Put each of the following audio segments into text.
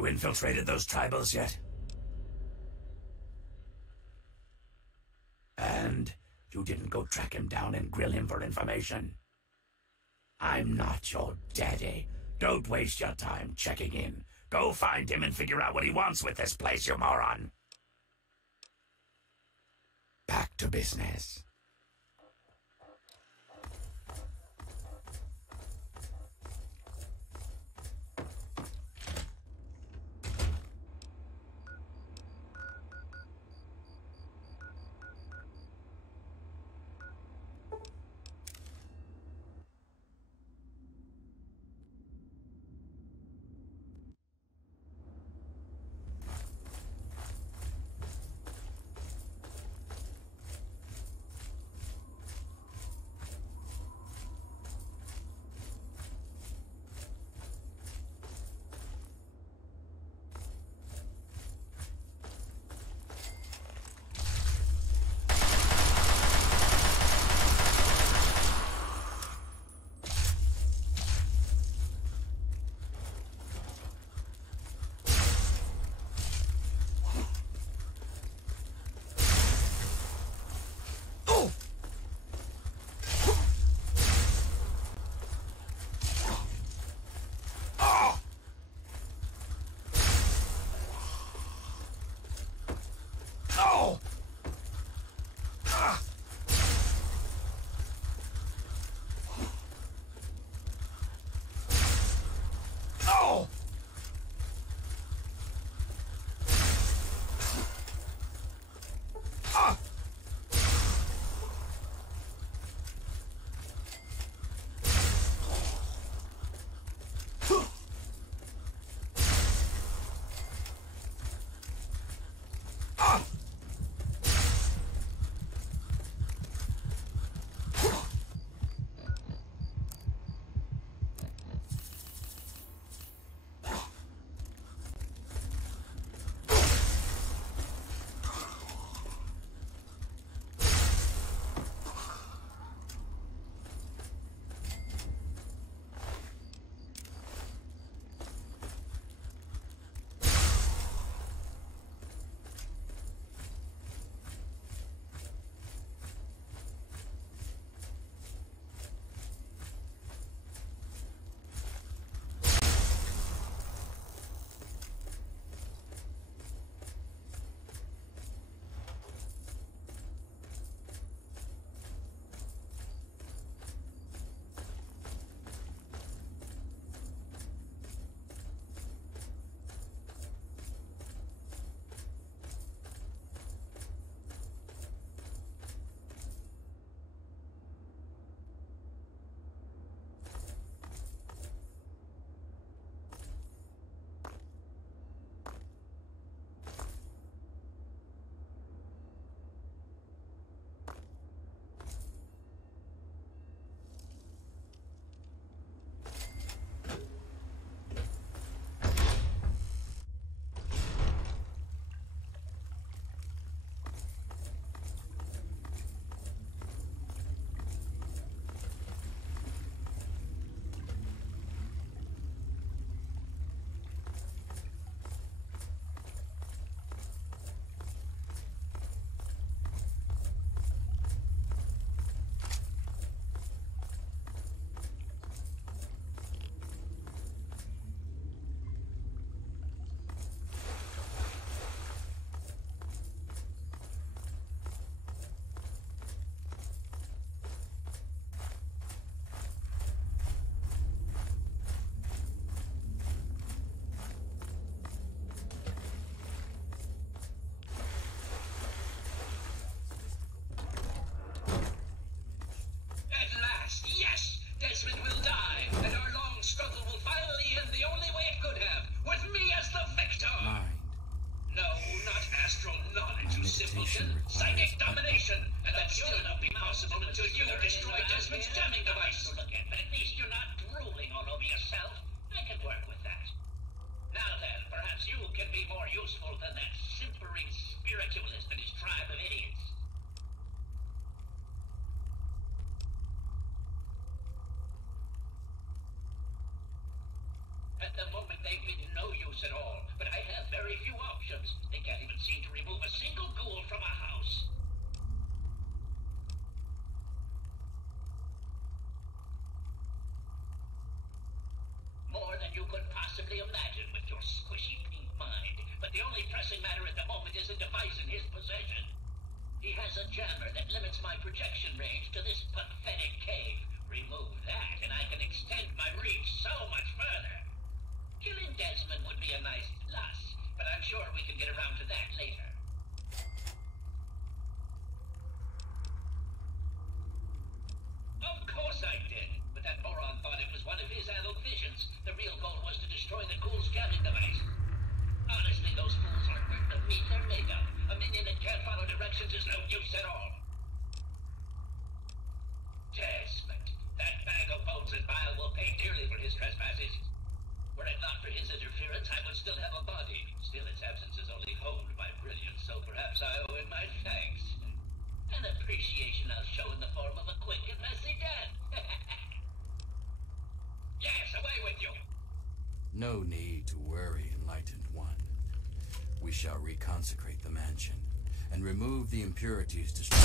You infiltrated those tribals yet? And you didn't go track him down and grill him for information? I'm not your daddy. Don't waste your time checking in. Go find him and figure out what he wants with this place, you moron. Back to business. Yes! Desmond will die, and our long struggle will finally end the only way it could have, with me as the victor! Mind. No, not astral knowledge, you simpleton. Psychic domination! And that will still not be possible until you destroy Desmond's jamming device! Look at, but at least you're not drooling all over yourself. I can work with that. Now then, perhaps you can be more useful than that simpering spiritualist and his tribe of idiots. At the moment they've been no use at all, but I have very few options. They can't even seem to remove a single ghoul from a house. More than you could possibly imagine with your squishy pink mind. But the only pressing matter at the moment is a device in his possession. He has a jammer that limits my projection range to this pathetic cave. Remove that, and I can extend my reach so much further. Killing Desmond would be a nice plus, but I'm sure we can get around to that later. Of course I did, but that moron thought it was one of his adult visions. The real goal was to destroy the ghoul's jamming device. Honestly, those fools aren't worth the meat they're made of. A minion that can't follow directions is no use at all. Desmond, that bag of bones and bile will pay dearly for his trespasses. Were it not for his interference, I would still have a body. Still, its absence is only honed my brilliance, so perhaps I owe him my thanks. An appreciation I'll show in the form of a quick and messy death. Yes, away with you! No need to worry, Enlightened One. We shall reconsecrate the mansion and remove the impurities destroyed.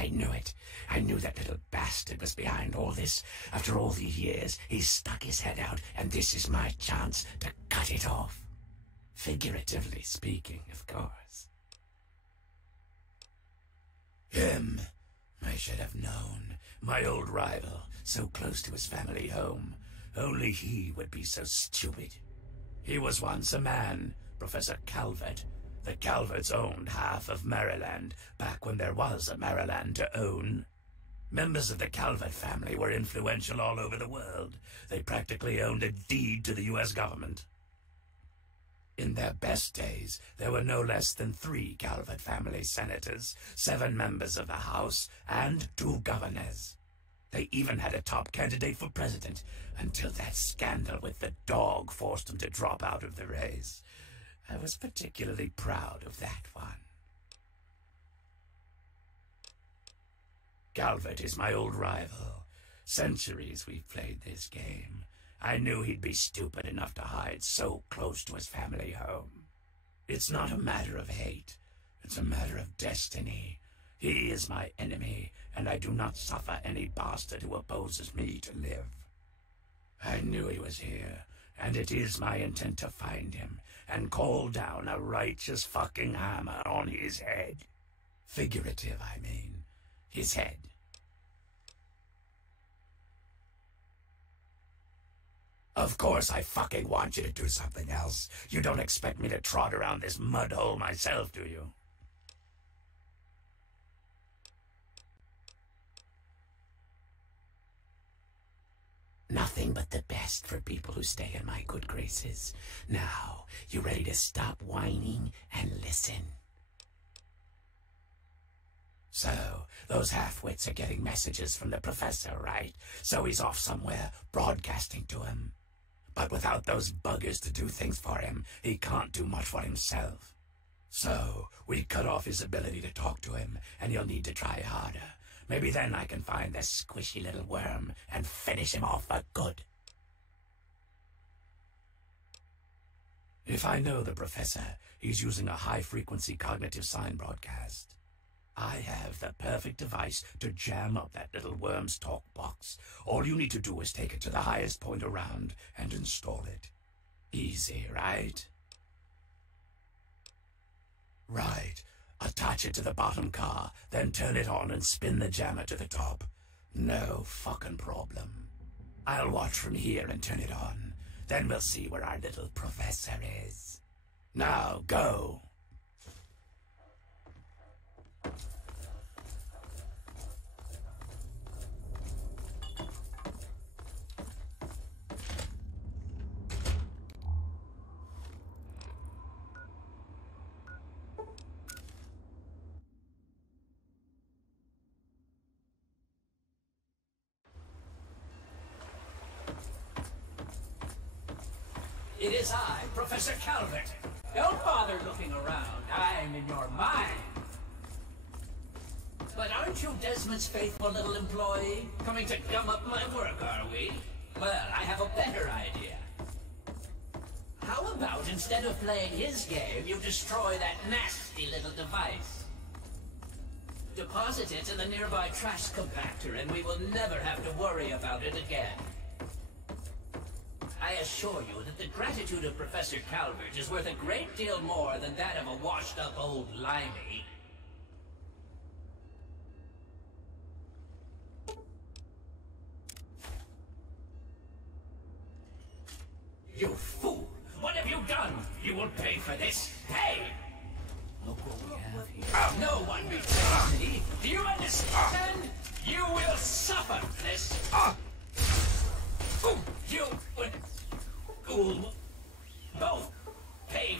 I knew it. I knew that little bastard was behind all this. After all these years, he's stuck his head out, and this is my chance to cut it off. Figuratively speaking, of course. Him. I should have known. My old rival, so close to his family home. Only he would be so stupid. He was once a man, Professor Calvert. The Calverts owned half of Maryland, back when there was a Maryland to own. Members of the Calvert family were influential all over the world. They practically owned a deed to the U.S. government. In their best days, there were no less than 3 Calvert family senators, 7 members of the House, and 2 governors. They even had a top candidate for president, until that scandal with the dog forced them to drop out of the race. I was particularly proud of that one. Calvert is my old rival. Centuries we've played this game. I knew he'd be stupid enough to hide so close to his family home. It's not a matter of hate. It's a matter of destiny. He is my enemy, and I do not suffer any bastard who opposes me to live. I knew he was here, and it is my intent to find him and call down a righteous fucking hammer on his head. Figurative, I mean. His head. Of course I fucking want you to do something else. You don't expect me to trot around this mud hole myself, do you? Nothing but the best for people who stay in my good graces. Now, you ready to stop whining and listen? So, those half-wits are getting messages from the professor, right? So he's off somewhere, broadcasting to him. But without those buggers to do things for him, he can't do much for himself. So, we cut off his ability to talk to him, and he'll need to try harder. Maybe then I can find this squishy little worm and finish him off for good. If I know the professor, he's using a high-frequency cognitive sign broadcast. I have the perfect device to jam up that little worm's talk box. All you need to do is take it to the highest point around and install it. Easy, right? Right. Attach it to the bottom car, then turn it on and spin the jammer to the top. No fucking problem. I'll watch from here and turn it on. Then we'll see where our little professor is. Now, go. It is I, Professor Calvert. Don't bother looking around. I'm in your mind. But aren't you Desmond's faithful little employee? Coming to gum up my work, are we? Well, I have a better idea. How about instead of playing his game, you destroy that nasty little device? Deposit it in the nearby trash compactor, and we will never have to worry about it again. I assure you that the gratitude of Professor Calvert is worth a great deal more than that of a washed-up old limey. You fool! What have you done? You will pay for this! Pay! Look what we have here. No one betrays me! Do you understand? You will suffer this! You will both pay.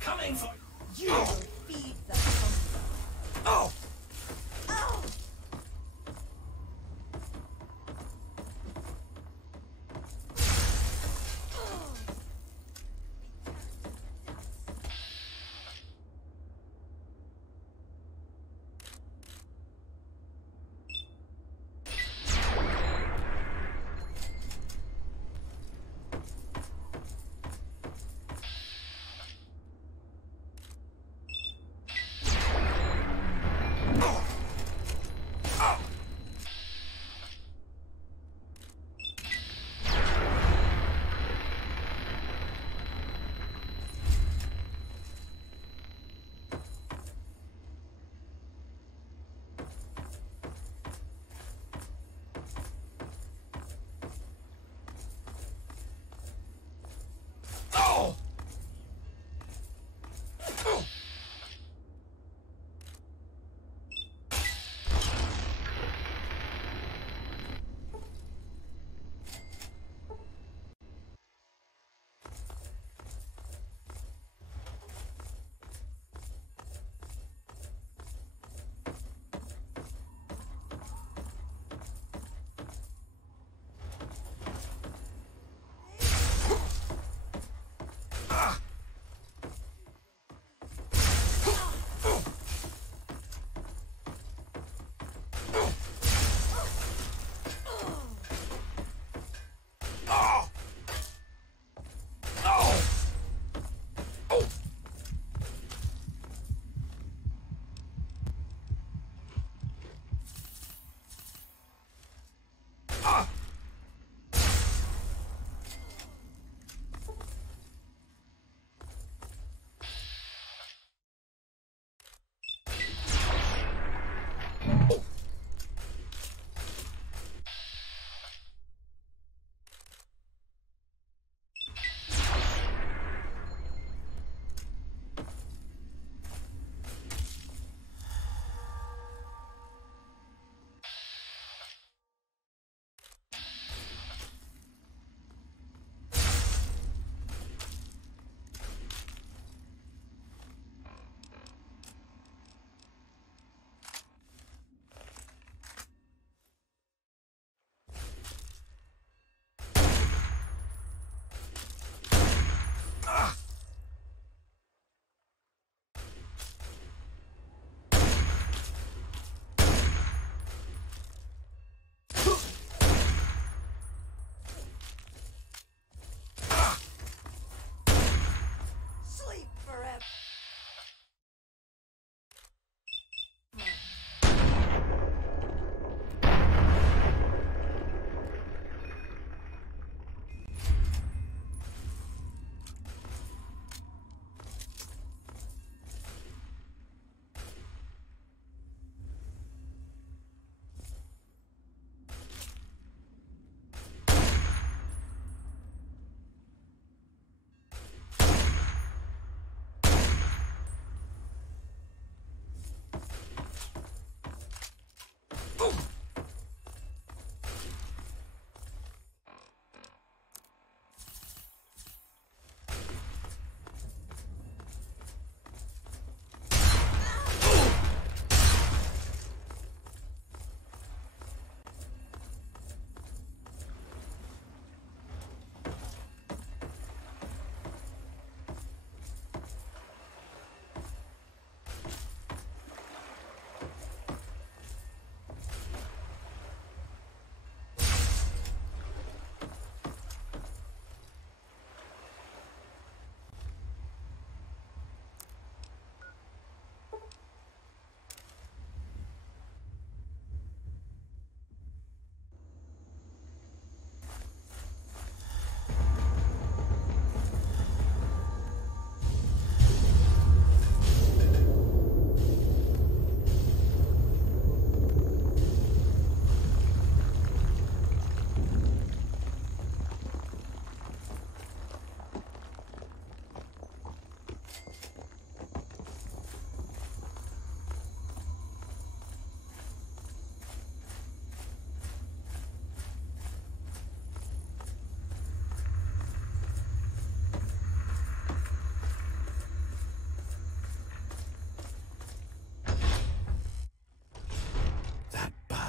Coming for you! Feed the hunger. Oh! Oh!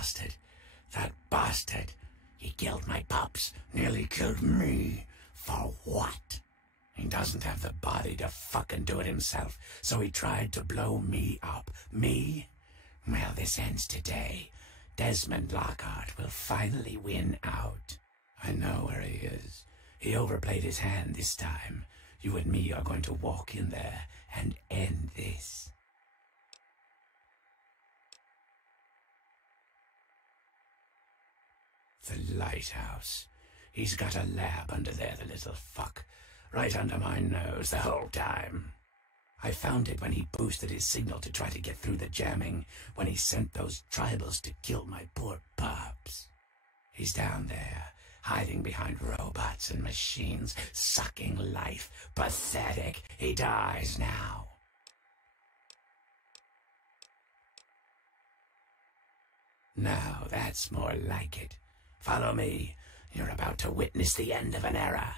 bastard. That bastard. He killed my pups. Nearly killed me. For what? He doesn't have the body to fucking do it himself, so he tried to blow me up. Me? Well, this ends today. Desmond Lockhart will finally win out. I know where he is. He overplayed his hand this time. You and me are going to walk in there and end this. The lighthouse. He's got a lab under there, the little fuck. Right under my nose the whole time. I found it when he boosted his signal to try to get through the jamming, when he sent those tribals to kill my poor pups. He's down there, hiding behind robots and machines, sucking life. Pathetic. He dies now. Now that's more like it. Follow me. You're about to witness the end of an era.